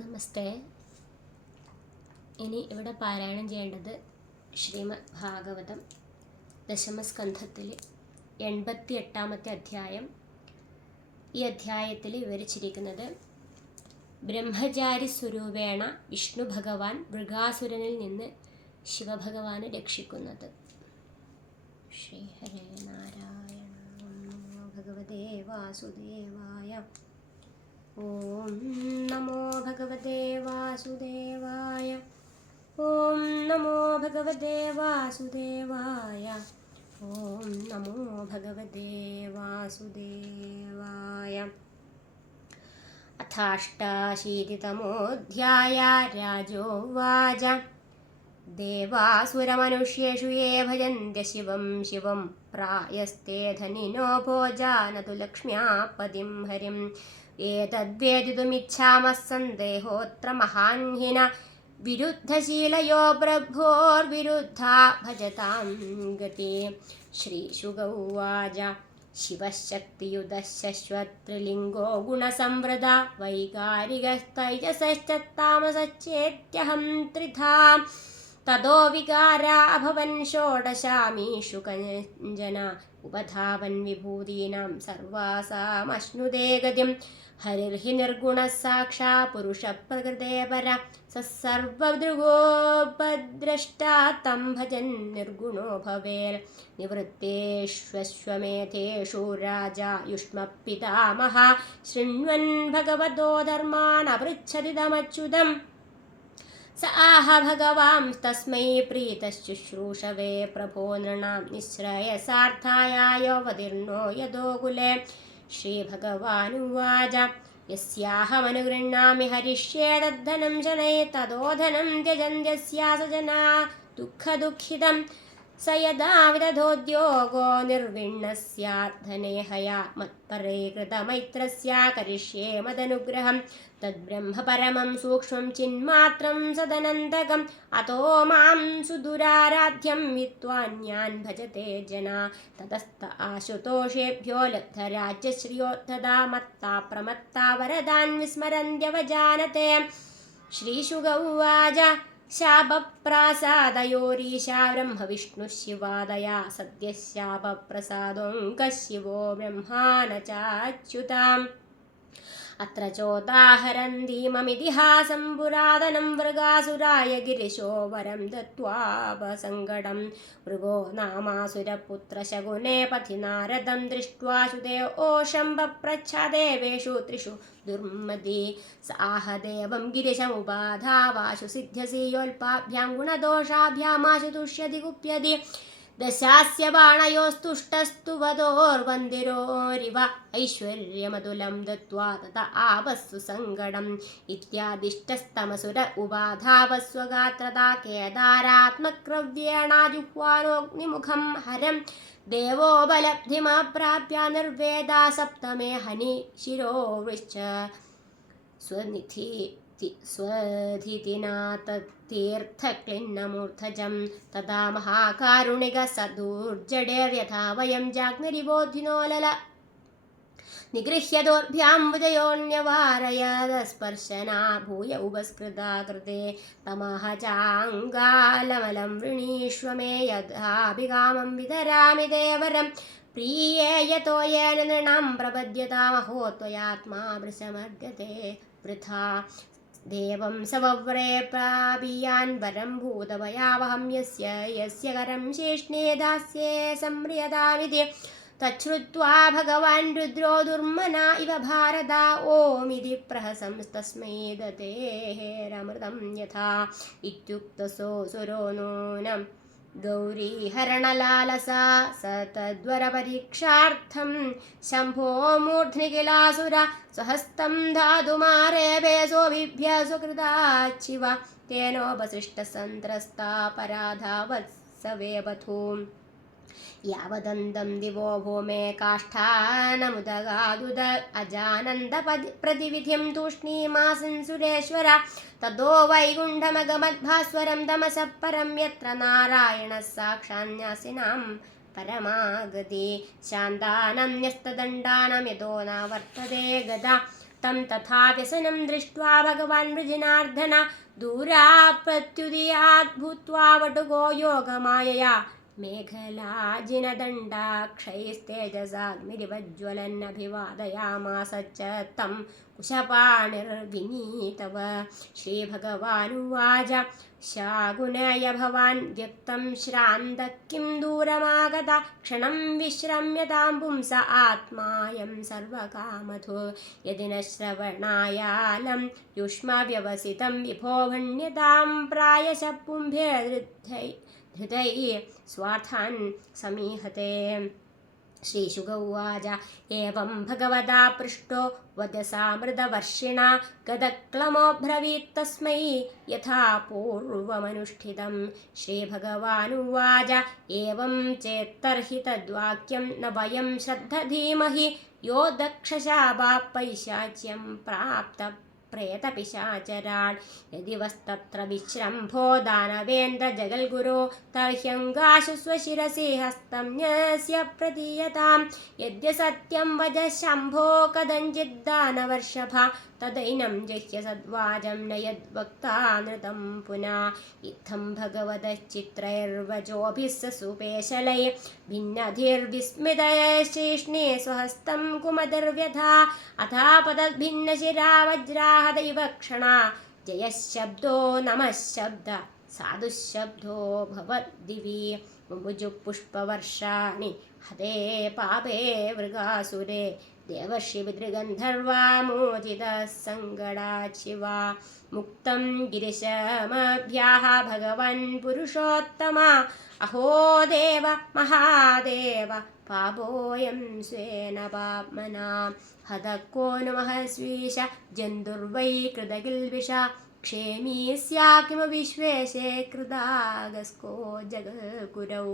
നമസ്തേ. ഇനി ഇവിടെ പാരായണം ചെയ്യേണ്ടത് ശ്രീമദ് ഭാഗവതം ദശമസ്കന്ധത്തിലെ 88-ാമത്തെ അധ്യായം. ഈ അധ്യായത്തിൽ വിവരിച്ചിരിക്കുന്നത് ബ്രഹ്മചാരി സ്വരൂപേണ വിഷ്ണു ഭഗവാൻ മൃഗാസുരനിൽ നിന്ന് ശിവഭഗവാനെ രക്ഷിക്കുന്നത്. ശ്രീ ഹരേ നാരായണ. നമോ ഭഗവതേ വാസുദേവായ. ഓം നമോ ഭഗവതേ വാസുദേവായ. ഓം നമോ ഭഗവതേ വാസുദേവായ. ഓം നമോ ഭഗവതേ വാസുദേവായ. അഥാഷ്ടാശീതിതമോऽധ്യായ. രാജോവാച ദേവാസുരമനുഷ്യേഷു യേ ഭജന്ത്യ ശിവം ശിവം പ്രായസ്തേ ധനിനോ ഭോജാനതു ലക്ഷ്മ്യാപതിം ഹരിം ഏതദ്വേദിതുമിച്ഛാമഃ സന്ദേഹോऽത്ര മഹാൻഹിന വിരുദ്ധശീലയോ പ്രഭോർവിരുദ്ധാ ഭജതാം ഗതി. ശ്രീശുക ഉവാച ശിവശക്തിയുതഃ ശശ്വത്രിലിംഗോ ഗുണസംവൃത വൈകാരികസ്തൈജസശ്ച താമസശ്ചേത്യഹം ത്രിധാ തതോ വികാരാ അഭവൻ ഷോഡശാമീഷു കഞ്ചന ഉപധാവൻ വിഭൂതീനാം സർവാസാമശ്നുതേ ഗതിം. ഹരിർഹി നിർഗുണഃ സാക്ഷാ പുരുഷ പ്രകൃതേ പര സർവദൃഗോപദ്രഷ്ടാ തം ഭജൻ നിർഗുണോ ഭവേൽ. നിവൃത്തേഷ്വശ്വമേധേഷു രാജാ യുഷ്മ പിതാമഹ ശൃണ്വൻ ഭഗവതോ ധർമാൻ അപൃച്ഛതിതമച്യുതം. സ ആഹ ഭഗവാൻ തസ്മൈ പ്രീതശുശ്രൂഷവേ പ്രഭോ നൃണാം നിശ്രയസാർത്ഥായോവതീർണോ യദോകുലേ. ശ്രീഭഗവാനുവാച യസ്യാഹമനുഗൃഹ്ണാമി ഹരിഷ്യേ തദ്ധനം ശനൈ തതോ ധനം ത്യജന്ത്യസ്യാസ ജനാ ദുഃഖദുഃഖിതം. സ യദാ വിദധോദ്യോഗോ നിർവിണ്ണഃ സ്യാത് ധനേഹയാ മത്പരേ കൃതമൈത്രസ്യ കരിഷ്യേ മദനുഗ്രഹം. തദ്ബ്രഹ്മ പരമം സൂക്ഷ്മം ചിന്മാത്രം സദനന്തകം. അതോ മാം സുദുരാരാധ്യം വിദ്വാന്യാൻ ഭജത്തെ ജനാ. തതസ്ത ആശുതോഷേഭ്യോ ലബ്ധരാജ്യശ്രിയോ തഥാ മത്താ പ്രമത്താ വരദാൻ വിസ്മരന്ത്യവജാനത്തെ. ശ്രീശുക ഉവാച ശാപപ്രാസാദയോരീശാ ബ്രഹ്മവിഷ്ണു ശിവാദയാ സദ്യ ശാപപ്രസാദോऽങ്കഃ ശിവോ ബ്രഹ്മാന ചാച്യുതാം. അത്ര ചോദാഹരന്തീമമിതിഹാസം പുരാതനം മൃഗാസുരായ ഗിരിശോ വരം ദത്വാപസങ്കടം. മൃഗോ നാമാസുരപുത്ര ശകുനെ പഥി നാരദം ദൃഷ്ട്വാ ശുതേ ഓഷം പപ്രച്ഛാദേവേഷു ത്രിഷു ദുർമതി. സാഹ ദേവം ഗിരിശമുപാധാവാശു സിദ്ധ്യസിയോൽപാഭ്യാം ഗുണദോഷാഭ്യാമാശു തുഷ്യതി കുപ്യതി. ദശാസ്യ ബാണയോസ്തുഷ്ടസ്തു വധോർവന്ദിരോരിവ ഐശ്വര്യമതുലം ദത്വാ തത ആപസ്സു സങ്കടം. ഇത്യാദിഷ്ടസ്തമസുര ഉപാധാവസ്വഗാത്രതാ കേദാരാത്മക്രവ്യേണാജുഹ്വാനോഗ്നിമുഖം ഹരം. ദേവോപലബ്ധിമപ്രാപ്യ നിർവേദാ സപ്തമേ ഹനി ശിരോവൃശ്ച സ്വധിതിനാതീർത്ഥക്ലിന്നമൂർധജം. തഥാ മഹാകാരുണിക സദൂർജഡേർയഥാ വയം ജാഗ്നിരിവോധിനോലല നിഗൃഹ്യദോർഭ്യാംബുജയോന്യവാരയദസ്പർശനാ ഭൂയ ഉപസ്കൃതാകൃതേ. തമഹ ചാംഗാലമലം വൃണീഷ്വ മേ യഥാഭികാമം വിതരാമി ദേവരം. പ്രിയേ യതോ യേന നൃണാം പ്രപദ്യതാമഹോ ത്വയാത്മാ വൃഷമർഗതേ വൃഥാ. ദേവം സവവ്രേ പ്രാപിയാൻ വരം ഭൂതഭയാവഹം യസ്യ കരം ശേഷ്ണേ ദാസ്യേ സംമ്രിയതാമിതി. തച്ഛ്രുത്വാ ഭഗവാൻ രുദ്രോ ദുർമനാ ഇവ ഭാരത ഓമിതി പ്രഹസംസ്തസ്മൈ ദദേരമൃതം യഥാ. ഇത്യുക്തസോ സുരോ നൂനം ഗൗരീഹരണലാലസാ സ തദ്വരപരീക്ഷാർത്ഥം ശംഭോ മൂർധ്നി കിലാസുര സ്വഹസ്തം ധാതുമാരേഭേ സോഭിഭ്യ സുകൃതാച്ചിവ. തേനോപസൃഷ്ടസന്ത്രസ്താ പരാധാവത്സവേപഥൂം. യാവദന്തം ദിവോ ഭൂമേ കാഷ്ഠാനമുദഗാദുദ അജാനന്ദ പ്രതിവിധിം തൂഷ്ണീമാസൻ സുരേശ്വര. തതോ വൈകുണ്ഠമഗമദ്ഭാസ്വരം തമസഃ പരം യത്ര നാരായണഃ സാക്ഷാന്യാസിനാം പരമാഗതി. ശാന്താനം ന്യസ്തദണ്ഡാനം യതോ ന വർത്തതേ ഗദ. तं तथा व्यसनं दृष्ट्वा भगवान् वृजनार्दन दूरात् प्रत्युदयात् भूत्वा वटुको योगमायया मेखलाजिनदण्डाक्षैस्तेजसाग्निरिवज्ज्वलन्नभिवादयामास च तं कुशपाणिर्विनीतव। श्रीभगवानुवाच शाकुनय भवान् व्यक्तं श्रान्तः किं दूरमागता क्षणं विश्रम्यतां पुंस आत्मायं सर्वकामधु यदि न श्रवणायालं युष्मव्यवसितं विभो भण्यतां प्रायशः पुंभिर्धृतैः स्वार्थान् समीहते। श्रीशुक उवाच एवं भगवता पृष्टो वचसा मृतवर्षिणा गदक्लमोऽब्रवीत् तस्मै यथा पूर्वमनुष्ठितं। श्रीभगवानुवाच एवं चेत्तर्हि तद्वाक्यं न वयं श्रद्धधीमहि यो दक्षशापात् पैशाच्यं प्राप्त प्रेतपिशाचरान् यदि वस्तत्र विश्रम्भो दानवेन्द्रजगल्गुरो तर्ह्यङ्गाशु स्वशिरसि हस्तं न्यस्य प्रतीयतां यद्य सत्यं वचः शम्भो कथञ्चिद्दानवर्षभा तदैनं जह्य सद्वाचं न यद्वक्तानृतं पुनः। इत्थं भगवतश्चित्रैर्वचोभिः सुपेशलैः भिन्नधिर्विस्मितैश्चेष्णे स्वहस्तं कुमतिर्व्यथा अथापतद्भिन्नशिरा वज्राहदैव क्षणा जयशब्दो नमः शब्द साधुशब्दो भवद्दिवि मुमुजुपुष्पवर्षाणि हते पापे मृगासुरे देवर्षिपितृगन्धर्वा मोचितः सङ्गडात् शिवा मुक्तं गिरिशमभ्याः भगवन् पुरुषोत्तमा अहो देव महादेव पापोऽयं स्वेन पाप्मना हतः को नु महस्वीश जन्तुर्वै कृतकिल्बिषा क्षेमी स्यात् किमु विश्वेशे कृतागस्को जगद्गुरौ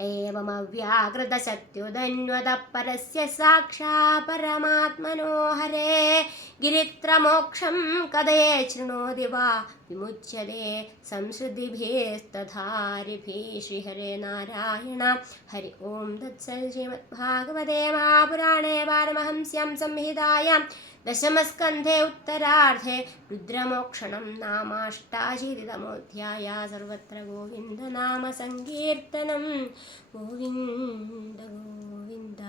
एवमव्याकृतशक्त्युदन्वतः परस्य साक्षात् परमात्मनो हरे गिरित्रमोक्षं कदये शृणोति वा विमुच्यते संसृतिभिस्तथारिभिः श्रीहरे नारायण हरि ओं तत्सत्। श्रीमद्भागवते महापुराणे पारमहंस्यां संहितायां दशमस्कन्धे उत्तरार्धे रुद्रमोक्षणं नामाष्टाशीतितमोऽध्यायः। सर्वत्र गोविन्दनाम संकीर्तनं गोविन्द गोविन्द।